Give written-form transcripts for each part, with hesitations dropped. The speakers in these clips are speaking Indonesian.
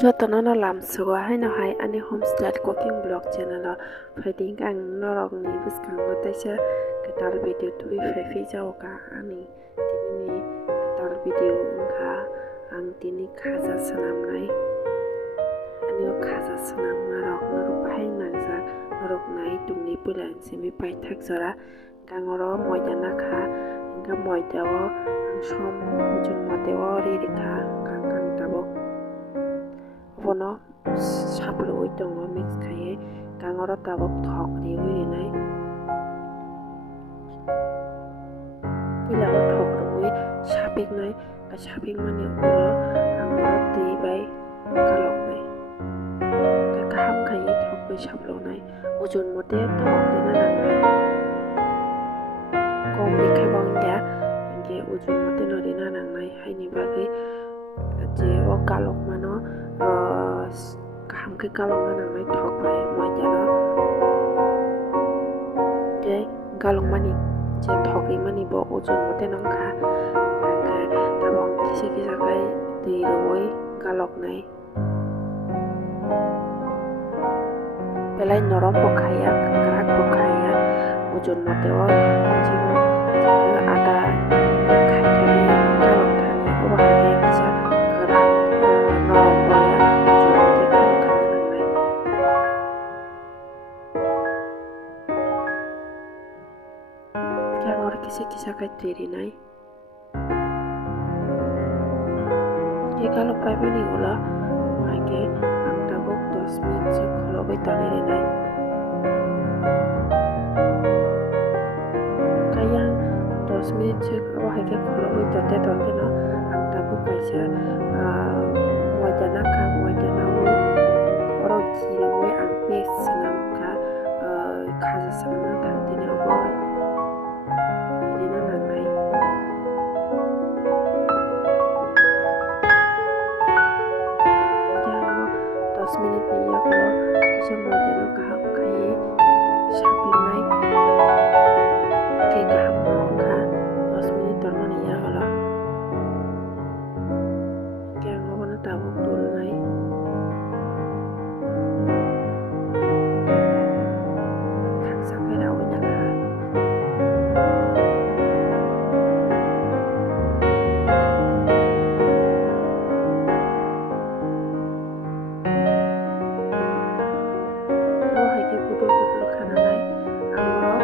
Jotono lam sugo hai no hai ani homestay cooking blog channel fighting ang norok ni buskang taisa ketal video tu fefi jau ka ani tini ketal video ka ang tini khaza sanam nai ani khaza sanam marok norok pai nangjak norok nai tungni pulan simi pai thak jora kangoro moida na kha ingka moida o ang som ujun mate o ri kha kang kang tabok bono saplui tongo mix khaye kangoro tabok thok riwi nai pila thok riwi sapik nai ka sapik mani ulo angoro tui bai kalok nai ka kaham khaye thok bai saplo nai ujun mote thok dina nai kombi khabang ya inge ujun mote no dina nai haini bagi je o kalok mano kaham ke kalong na nai thok bai moja no je galong mani je thoki mani bo ujun mote nang kha ka tabong kisi kisa kai tui roi galok nai belai norom pokhaya krak pokhaya ujun mote o jibo ada khai thani galok thani oba hage kisa krak norom boya ujun mote khano khani nang nai kangor kisi kisa kai tui nai ye galok pai mani ula hage ang tabok 10 minit se kholo bai tani nai kayang 10 minit se aba hage kholo bai tonte no ang tabok kaisa moja na ka moja na wi oro kiri wi ang pes sanam ka khaza sanam na thangtini obo dina nang nai jango 10 minit ni ya ko kisa moja no kaham khaye saping nai ke kaham no ka 10 minit tormani ya holo jango bono tabok dul nai khaksa kai rawi na ka o hage budul khana nai amro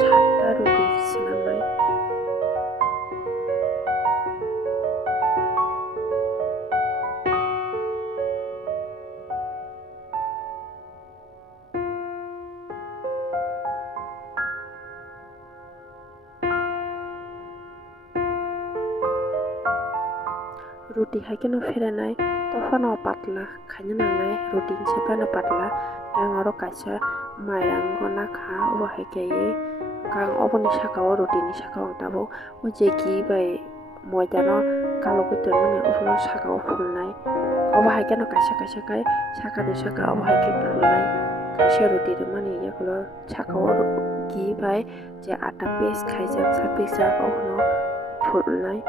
7ta ruti sinam nai ruti hake no fere nai tofano patla khanya nang nai ruti sepa no patla yang oro kaisa mairang gona kha obo hake ye kang oboni saka o ruti ni saka ang tabo o je ki bai moja no kalo kutur mani ofno saka o phul nai obo hake no kaisa kaisa kai saka ni saka obo hake phul nai kaisa ruti ri mani ye kulo saka o ki bai je ata paste khaijak sapik jak ofno phul nai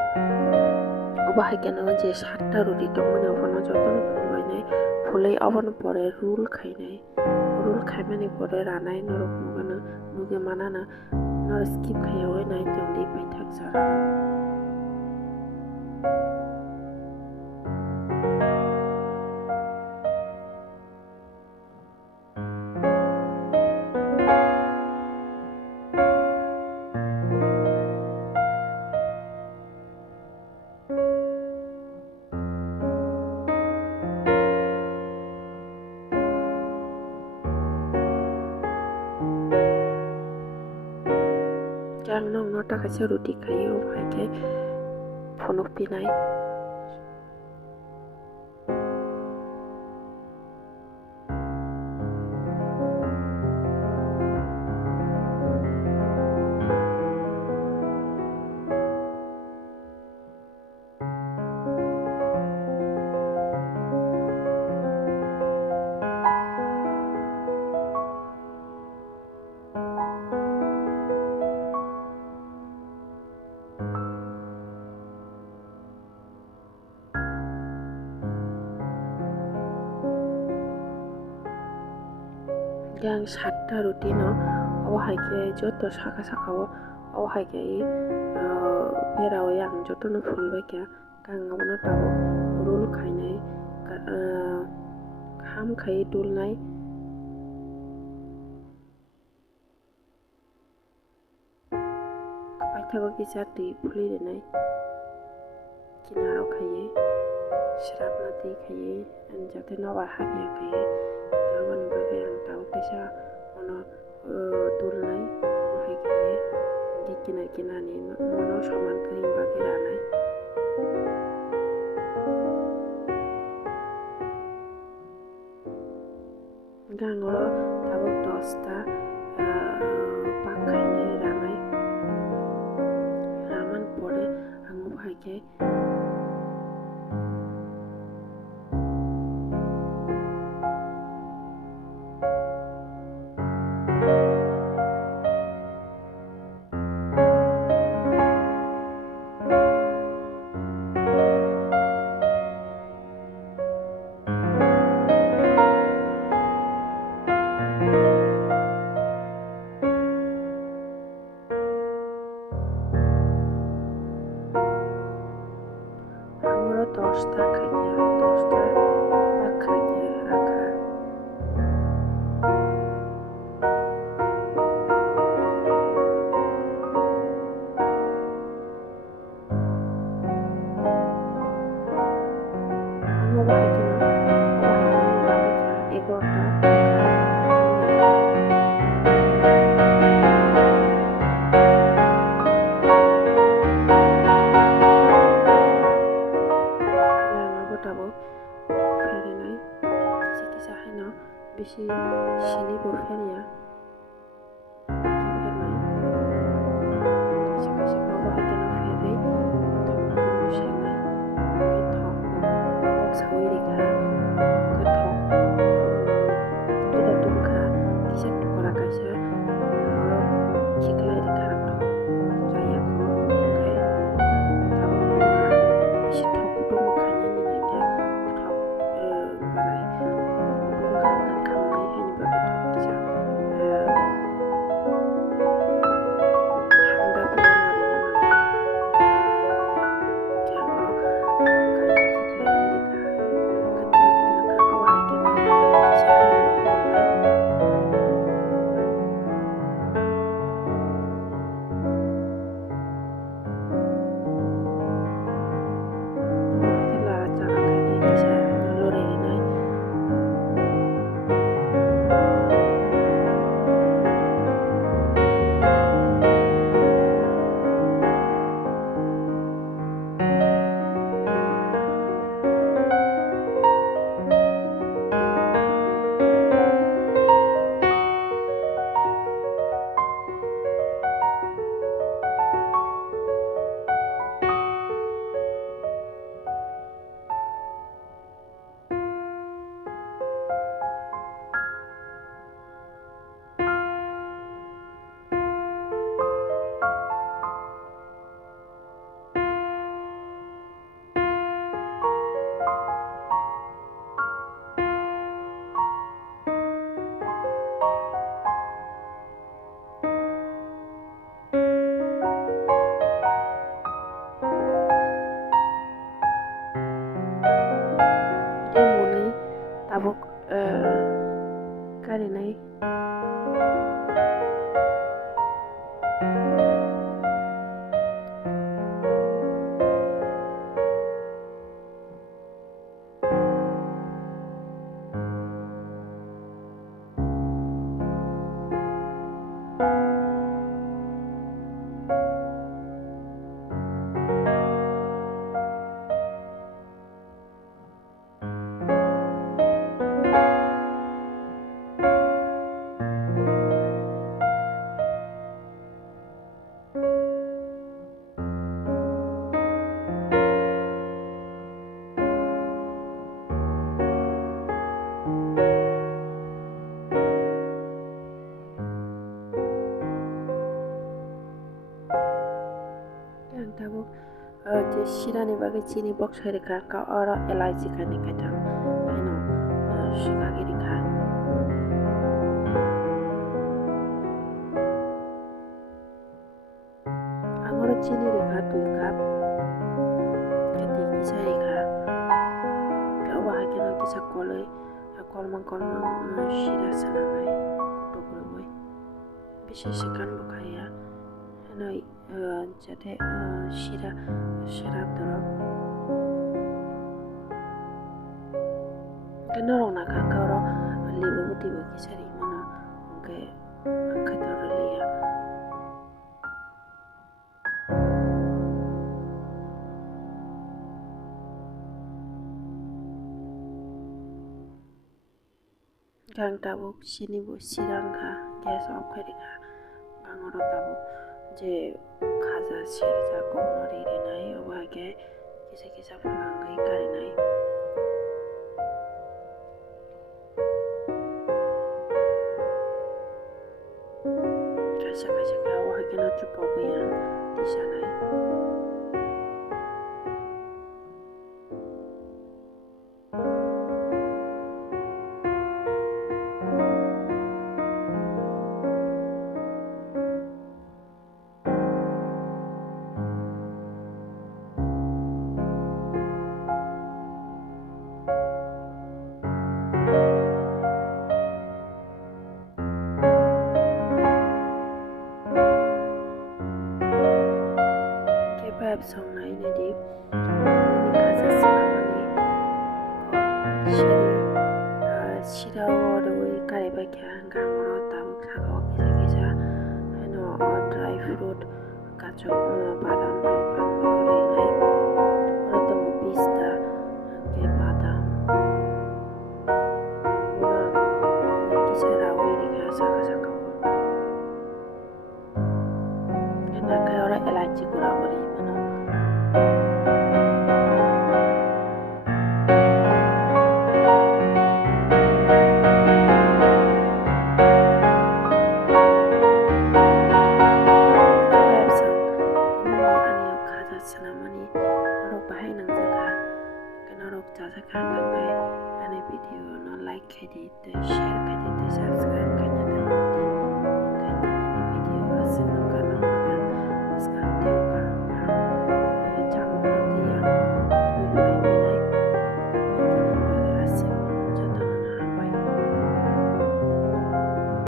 oba hake no je 7ta ruti tongmani obono jotono phulbai nai phulei obono pore roll khai nai roll khai mani pore ranai norok nugano nuge manana nor skip khai oi nai tongdi pai thak jara yang nong nota kaisa ruti khai obo hake phonok pinai yang satta roti no aw haike joto saka saka aw haike bera yang joto no fulbe kya kang abono tabo rul khainai ham khai dulnai paithago kisa tui phuli denai kinaro khaiye shrapna tui khaiye jate nobar habia khaiye tabani bagai ang tabo kisa ono dulnai hai khaiye dikina kinani mono saman krim bagai ranai gangoro tabo dosta pakhaine ranai raman pore ango haike dosta kaya dosta pakhaine rakha ango haike no egorta tabo ferenai kisa haino bisi sini bo feria fernai kisa kisa bo haike no ferei thok na tu senai ke thok bok sawi rekha ke thok tuda tumkha kisa tukara kaisa oro khiklai rekha thok kaya ko kai tabo tumkha bisi thok tum khanya ni tabuk karinai tabuk je shirani bagai chini box herika ka ora elaichi kani kaitang haino shikagi rika 2 cup kati kisah ika kawa hakena kisah kolai kolmang shira sanamai kotokuroi biশেষ কাণ্ড খাইয়া নয় যাতে shira dorok kena orang nak kau orang libu budi bagi sari mana ke angkat orang liya gang tabuk sini bu sirang ka gas off kari ka gang orang tabuk je kaza sirja komnori renai obage kisah pulangai kari nai kaisa ka wahagena chupoguya di sanai kebab song nai nadi ini kaza sanamani shira ora we kare bakya gang orang tabuk saka kisah ano dry fruit kaco badam gang orang nai orang tunggu pista ke badam orang kisah rawi di saka kena kaya orang elaci kura